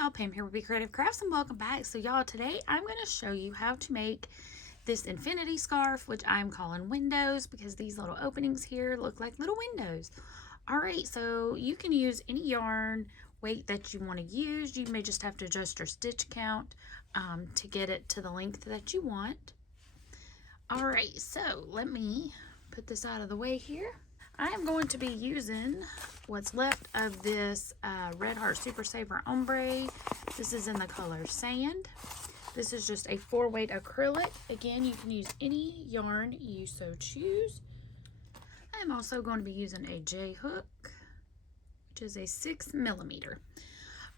y'all, Pam here with BeeCreative Crafts and welcome back. So y'all, today I'm going to show you how to make this infinity scarf, which I'm calling windows because these little openings here look like little windows. Alright, so you can use any yarn weight that you want to use. You may just have to adjust your stitch count to get it to the length that you want. Alright, so let me put this out of the way here. I am going to be using what's left of this Red Heart Super Saver Ombre. This is in the color Sand. This is just a 4-weight acrylic. Again, you can use any yarn you so choose. I'm also going to be using a J hook, which is a 6mm.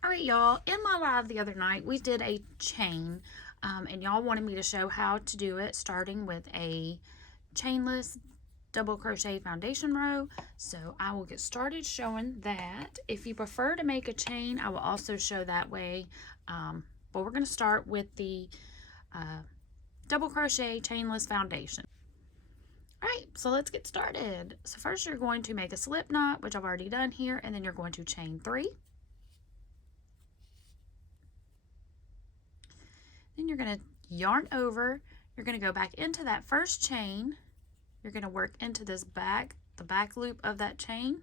Alright y'all, in my live the other night, we did a chain, and y'all wanted me to show how to do it, starting with a chainless double crochet foundation row. So I will get started showing that. If you prefer to make a chain, I will also show that way, but we're going to start with the double crochet chainless foundation. Alright, so let's get started. So first you're going to make a slip knot, which I've already done here, and then you're going to chain 3. Then you're going to yarn over. You're going to go back into that first chain. You're going to work into this the back loop of that chain.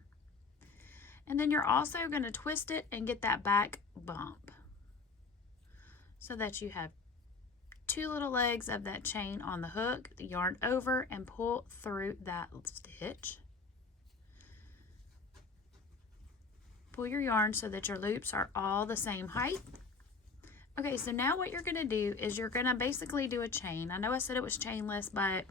And then you're also going to twist it and get that back bump so that you have 2 little legs of that chain on the hook. Yarn over and pull through that stitch. Pull your yarn so that your loops are all the same height. Okay, so now what you're going to do is you're going to basically do a chain. I know I said it was chainless, but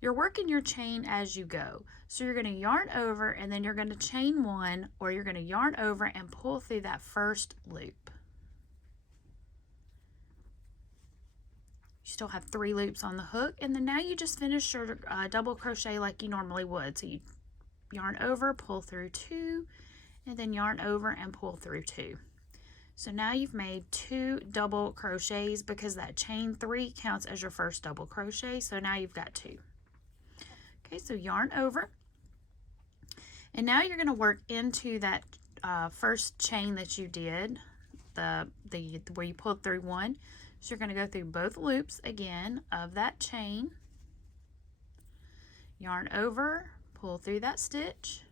you're working your chain as you go. So you're going to yarn over and then you're going to chain 1, or you're going to yarn over and pull through that first loop. You still have 3 loops on the hook, and then now you just finish your double crochet like you normally would. So you yarn over, pull through 2, and then yarn over and pull through 2. So now you've made 2 double crochets because that chain 3 counts as your first double crochet. So now you've got 2. Okay, so yarn over, and now you're going to work into that first chain that you did, where you pulled through 1. So you're going to go through both loops again of that chain, yarn over, pull through that stitch.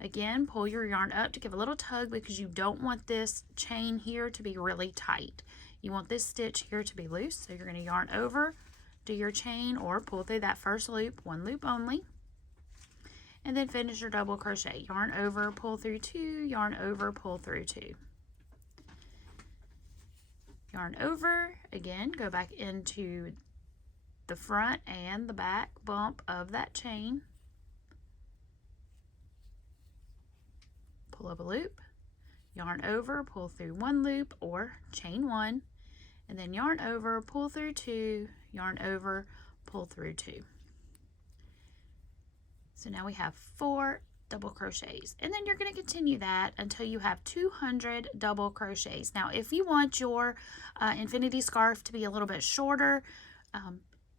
Again, pull your yarn up to give a little tug because you don't want this chain here to be really tight. You want this stitch here to be loose, so you're going to yarn over, do your chain, or pull through that first loop, 1 loop only, and then finish your double crochet. Yarn over, pull through 2, yarn over, pull through 2. Yarn over, again, go back into the front and the back bump of that chain. Pull up a loop, yarn over, pull through 1 loop or chain 1, and then yarn over, pull through 2, yarn over, pull through 2. So now we have 4 double crochets, and then you're going to continue that until you have 200 double crochets. Now if you want your infinity scarf to be a little bit shorter,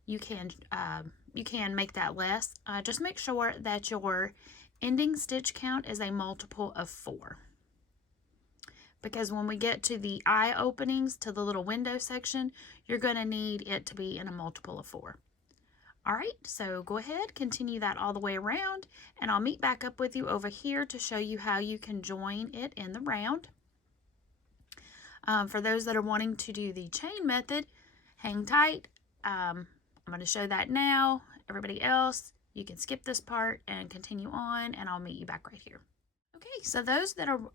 you can make that less. Just make sure that your ending stitch count is a multiple of 4, because when we get to the eye openings, to the little window section, you're going to need it to be in a multiple of 4. Alright, so go ahead, continue that all the way around, and I'll meet back up with you over here to show you how you can join it in the round. For those that are wanting to do the chain method, hang tight. I'm going to show that now. Everybody else, you can skip this part and continue on, and I'll meet you back right here. Okay, so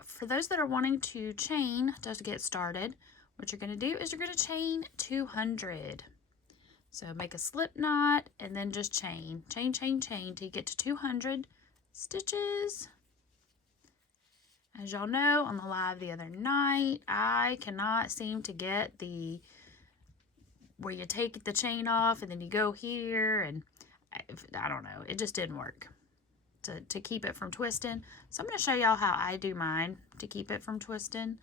for those that are wanting to chain to get started, what you're going to do is you're going to chain 200. So make a slip knot and then just chain till you get to 200 stitches. As y'all know, on the live the other night, I cannot seem to get where you take the chain off and then you go here, and I don't know, it just didn't work to keep it from twisting. So I'm going to show y'all how I do mine to keep it from twisting.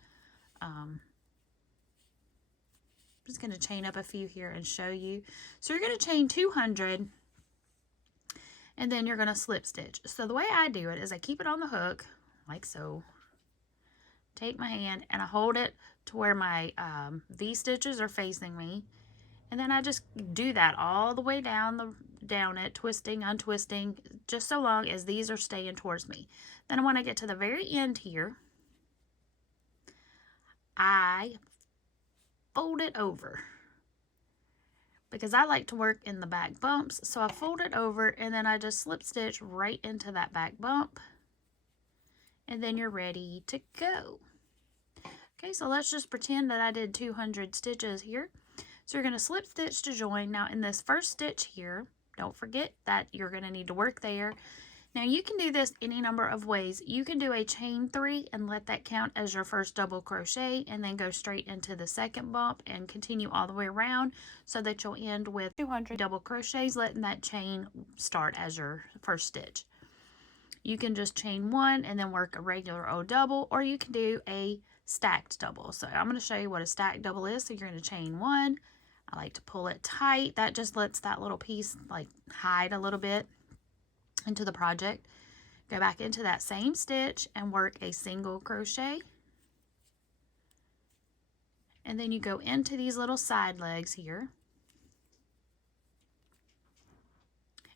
I'm just going to chain up a few here and show you. So you're going to chain 200 and then you're going to slip stitch. So the way I do it is I keep it on the hook like so. take my hand and I hold it to where my V stitches are facing me. And then I just do that all the way down it, twisting, untwisting, just so long as these are staying towards me. Then when I get to the very end here, I fold it over because I like to work in the back bumps. So I fold it over and then I just slip stitch right into that back bump. And then you're ready to go. Okay, so let's just pretend that I did 200 stitches here. So you're going to slip stitch to join. Now in this first stitch here, don't forget that you're going to need to work there. Now you can do this any number of ways. You can do a chain 3 and let that count as your first double crochet and then go straight into the second bump and continue all the way around so that you'll end with 200 double crochets, letting that chain start as your first stitch. You can just chain 1 and then work a regular old double, or you can do a stacked double. So I'm going to show you what a stacked double is. So you're going to chain 1. I like to pull it tight. That just lets that little piece like hide a little bit into the project. Go back into that same stitch and work a single crochet. And then you go into these little side legs here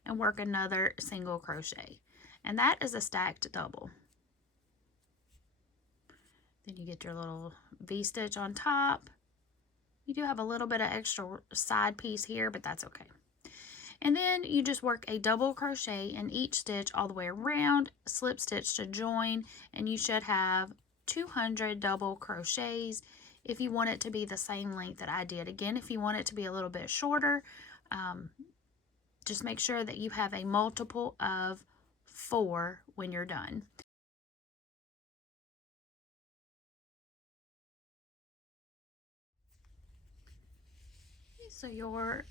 and work another single crochet. And that is a stacked double. Then you get your little V-stitch on top. You do have a little bit of extra side piece here, but that's okay. And then you just work a double crochet in each stitch all the way around, slip stitch to join, and you should have 200 double crochets. If you want it to be the same length that I did, again, if you want it to be a little bit shorter, just make sure that you have a multiple of 4 when you're done. So your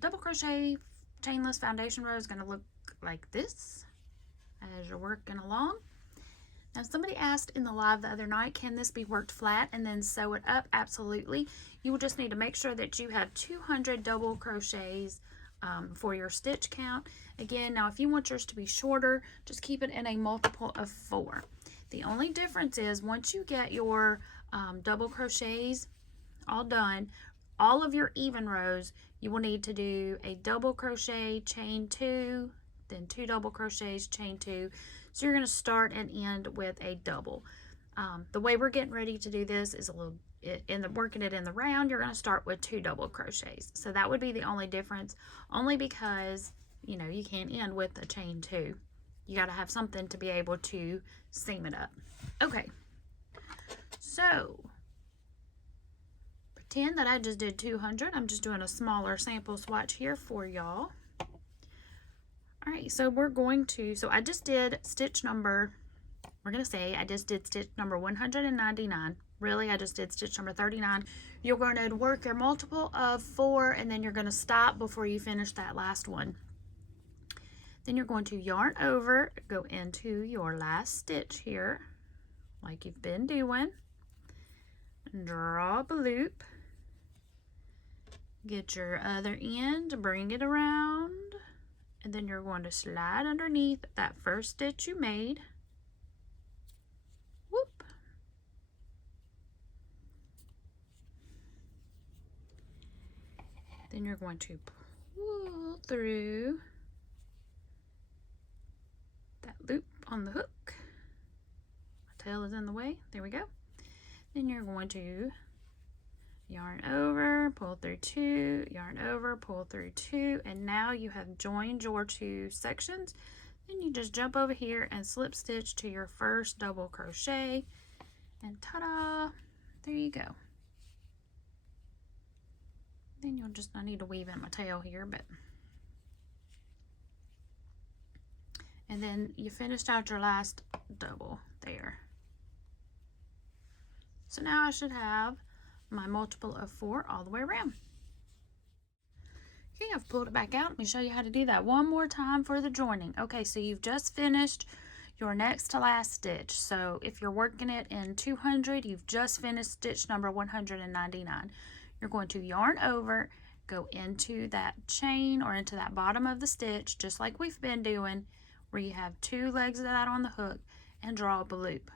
double crochet chainless foundation row is going to look like this as you're working along. Now somebody asked in the live the other night, can this be worked flat and then sew it up? Absolutely. You will just need to make sure that you have 200 double crochets for your stitch count. Again, now if you want yours to be shorter, just keep it in a multiple of 4. The only difference is once you get your double crochets all done, all of your even rows, you will need to do a double crochet, chain 2, then 2 double crochets, chain 2. So you're going to start and end with a double. The way we're getting ready to do this is working it in the round, you're going to start with 2 double crochets. So that would be the only difference, only because, you know, you can't end with a chain 2. You got to have something to be able to seam it up. Okay, so pretend that I just did 200. I'm just doing a smaller sample swatch here for y'all. All right, so we're going to, so I just did stitch number, we're going to say I just did stitch number 199. Really, I just did stitch number 39. You're going to work your multiple of 4 and then you're going to stop before you finish that last one. Then you're going to yarn over, go into your last stitch here, like you've been doing. Draw up a loop. Get your other end, bring it around, and then you're going to slide underneath that first stitch you made. Whoop. Then you're going to pull through that loop on the hook. My tail is in the way. There we go. Then you're going to yarn over, pull through 2, yarn over, pull through 2, and now you have joined your 2 sections. Then you just jump over here and slip stitch to your first double crochet, and ta-da, there you go. Then you'll just, I need to weave in my tail here, but, and then you finished out your last double there. So now I should have my multiple of 4 all the way around. Okay, I've pulled it back out. Let me show you how to do that one more time for the joining. Okay, so you've just finished your next to last stitch. So if you're working it in 200, you've just finished stitch number 199. You're going to yarn over, go into that chain or into that bottom of the stitch, just like we've been doing, where you have 2 legs of that on the hook, and draw up a loop.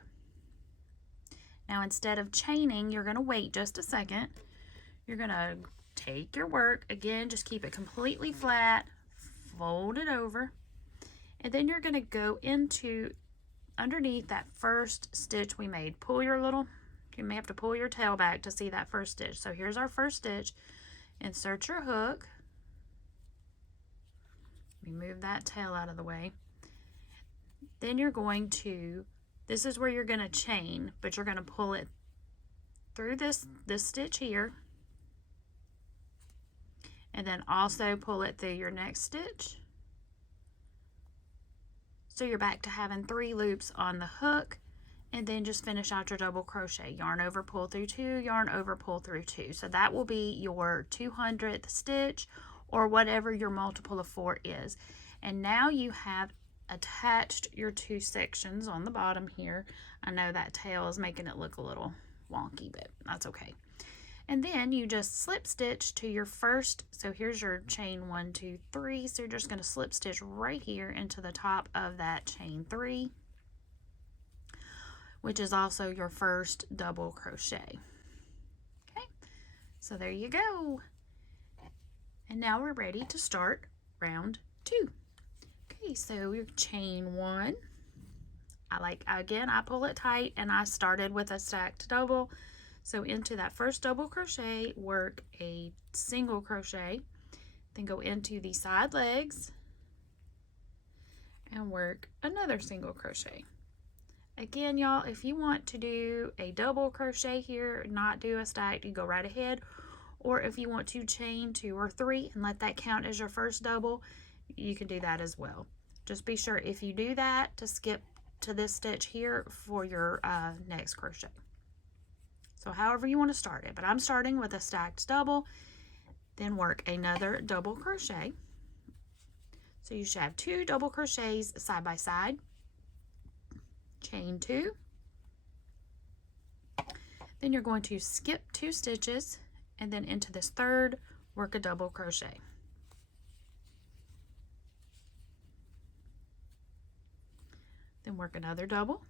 Now instead of chaining, you're going to wait just a second. You're going to take your work, again, just keep it completely flat, fold it over, and then you're going to go into underneath that first stitch we made. You may have to pull your tail back to see that first stitch. So here's our first stitch. Insert your hook. Let me move that tail out of the way. Then you're going to, this is where you're going to chain, but you're going to pull it through this stitch here, and then also pull it through your next stitch. So you're back to having 3 loops on the hook, and then just finish out your double crochet. Yarn over, pull through 2, yarn over, pull through 2. So that will be your 200th stitch, or whatever your multiple of 4 is. And now you have attached your 2 sections on the bottom here. I know that tail is making it look a little wonky, but that's okay. And then you just slip stitch to your first, so here's your chain 1, 2, 3. So you're just going to slip stitch right here into the top of that chain 3, which is also your first double crochet. Okay, so there you go. And now we're ready to start round 2. Okay, so your chain 1. I pull it tight, and I started with a stacked double. So into that first double crochet, work a single crochet, then go into the side legs and work another single crochet. Again, y'all, if you want to do a double crochet here, not do a stack, you go right ahead. Or if you want to chain 2 or 3 and let that count as your first double, you can do that as well. Just be sure if you do that to skip to this stitch here for your next crochet. So however you want to start it, but I'm starting with a stacked double, then work another double crochet. So you should have 2 double crochets side by side, chain 2, then you're going to skip 2 stitches, and then into this third, work a double crochet. Then work another double.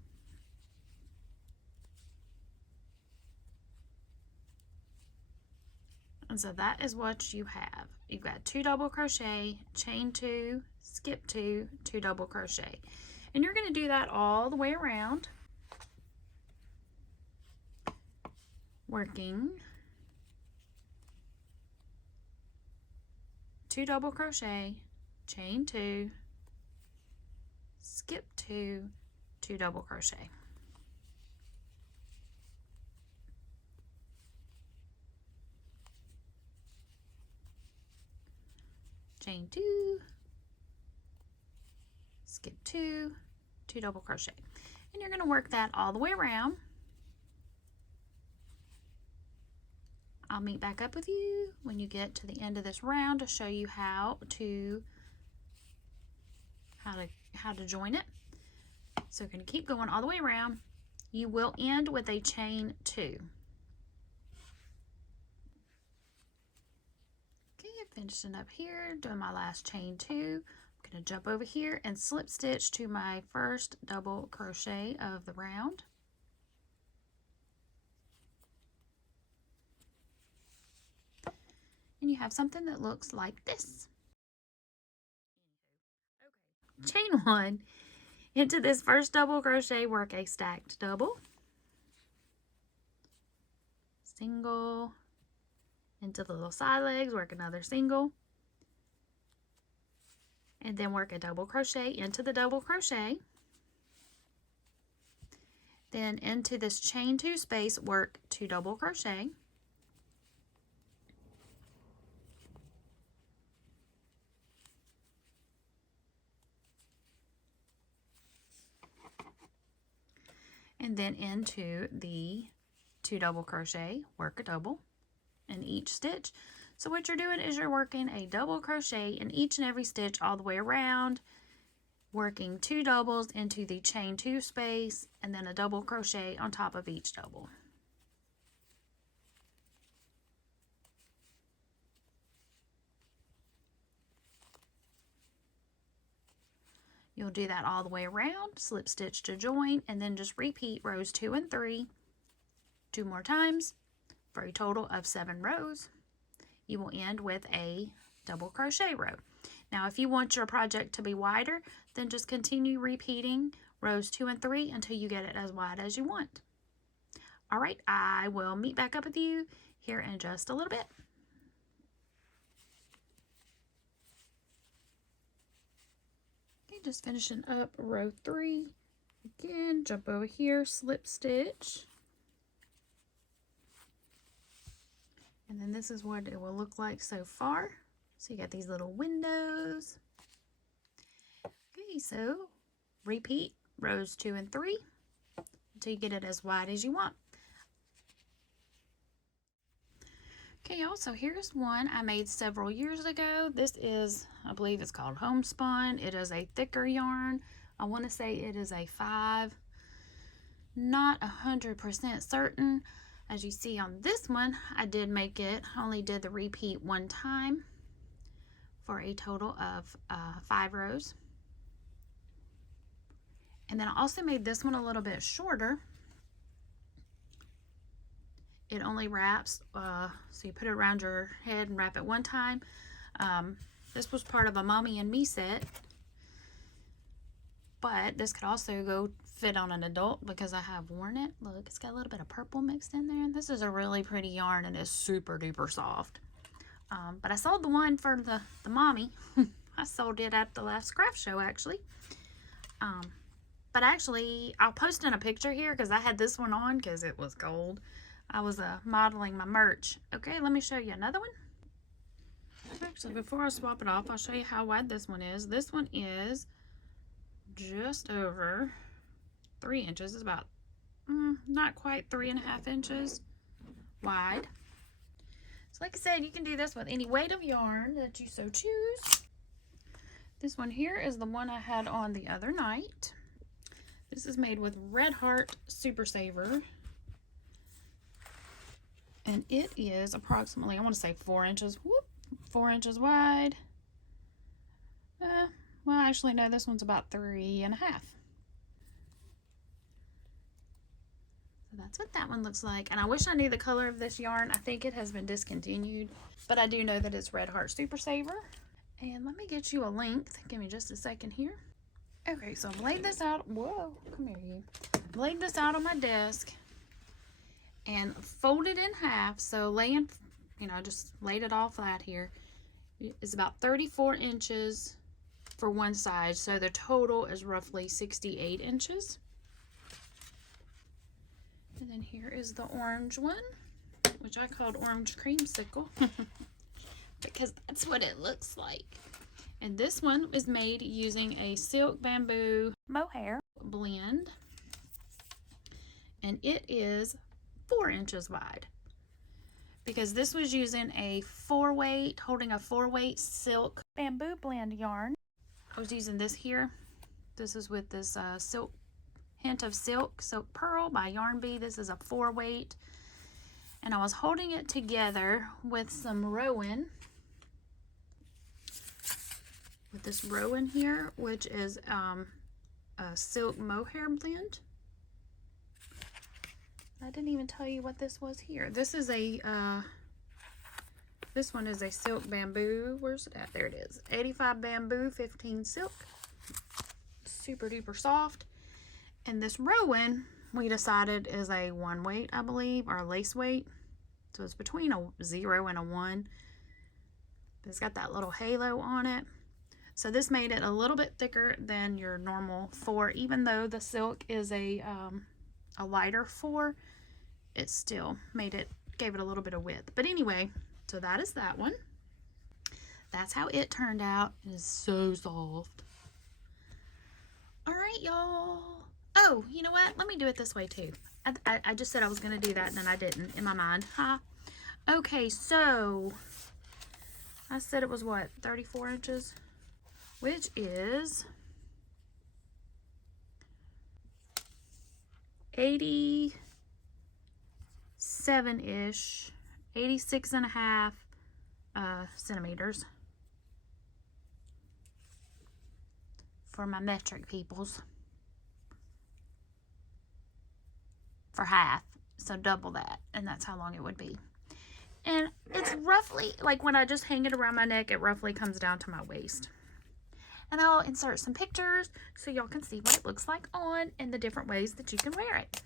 And so that is what you have. You've got 2 double crochet, chain 2, skip 2, 2 double crochet. And you're going to do that all the way around, working 2 double crochet, chain 2, skip 2, 2 double crochet. Chain 2, skip 2, 2 double crochet. And you're going to work that all the way around. I'll meet back up with you when you get to the end of this round to show you how to join it. So we're going to keep going all the way around. You will end with a chain 2. Finishing up here, doing my last chain 2. I'm going to jump over here and slip stitch to my first double crochet of the round. And you have something that looks like this. Okay. Chain 1. Into this first double crochet, work a stacked double, single, into the little side legs, work another single, and then work a double crochet into the double crochet. Then into this chain 2 space, work 2 double crochet, and then into the 2 double crochet, work a double in each stitch. So what you're doing is you're working a double crochet in each and every stitch all the way around, working 2 doubles into the chain 2 space, and then a double crochet on top of each double. You'll do that all the way around, slip stitch to join, and then just repeat rows 2 and 3 2 more times for a total of 7 rows. You will end with a double crochet row. Now, if you want your project to be wider, then just continue repeating rows 2 and 3 until you get it as wide as you want. All right, I will meet back up with you here in just a little bit. Okay, just finishing up row 3. Again, jump over here, slip stitch. And then this is what it will look like so far. So you got these little windows. Okay, so repeat rows 2 and 3 until you get it as wide as you want. Okay, y'all, so here's one I made several years ago. This is, I believe it's called Homespun. It is a thicker yarn. I want to say it is a 5. Not 100% certain. As you see on this one, I did make it, only did the repeat 1 time for a total of 5 rows. And then I also made this one a little bit shorter. It only wraps, so you put it around your head and wrap it 1 time. This was part of a Mommy and Me set, but this could also go fit on an adult because I have worn it. Look, it's got a little bit of purple mixed in there. This is a really pretty yarn and it's super duper soft. But I sold the one for the Mommy. I sold it at the last craft show actually. But actually, I'll post in a picture here because I had this one on because it was gold. I was modeling my merch. Okay, let me show you another one. Actually, before I swap it off, I'll show you how wide this one is. This one is just over 3 inches. It's about, not quite 3.5 inches wide. So like I said, you can do this with any weight of yarn that you so choose. This one here is the one I had on the other night. This is made with Red Heart Super Saver. And it is approximately, I want to say 4 inches, 4 inches wide. Well, actually, no, this one's about 3.5. So that's what that one looks like. And I wish I knew the color of this yarn. I think it has been discontinued, but I do know that it's Red Heart Super Saver. And let me get you a length. Give me just a second here. Okay, so I've laid this out. Whoa, come here, you. I've laid this out on my desk and folded in half. So laying, just laid it all flat here. It's about 34 inches for one side. So the total is roughly 68 inches. And then here is the orange one, which I called Orange Creamsicle because that's what it looks like. And this one is made using a silk bamboo mohair blend. And it is 4 inches wide. Because this was using a 4-weight, holding a 4-weight silk bamboo blend yarn. I was using this here. This is with this silk, Hint of Silk Pearl by Yarn Bee. This is a 4-weight. And I was holding it together with some Rowan. With this Rowan here, which is a silk mohair blend. I didn't even tell you what this was here. This is a, this one is a silk bamboo. Where's it at? There it is. 85 bamboo, 15 silk. Super duper soft. And this Rowan, we decided is a 1-weight, I believe, or a lace weight. So it's between a 0 and a 1. It's got that little halo on it. So this made it a little bit thicker than your normal 4. Even though the silk is a lighter 4, it still gave it a little bit of width. But anyway, so that is that one. That's how it turned out. It is so soft. All right, y'all. Oh, you know what? Let me do it this way too. I just said I was going to do that and then I didn't in my mind. Okay, so I said it was what? 34 inches? Which is 87-ish, 86.5 centimeters for my metric peoples. For half. So double that, and that's how long it would be. And it's roughly, like when I just hang it around my neck, it roughly comes down to my waist. And I'll insert some pictures so y'all can see what it looks like on and the different ways that you can wear it.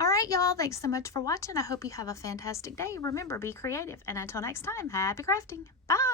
Alright, y'all, thanks so much for watching. I hope you have a fantastic day. Remember, be creative. And until next time, happy crafting. Bye!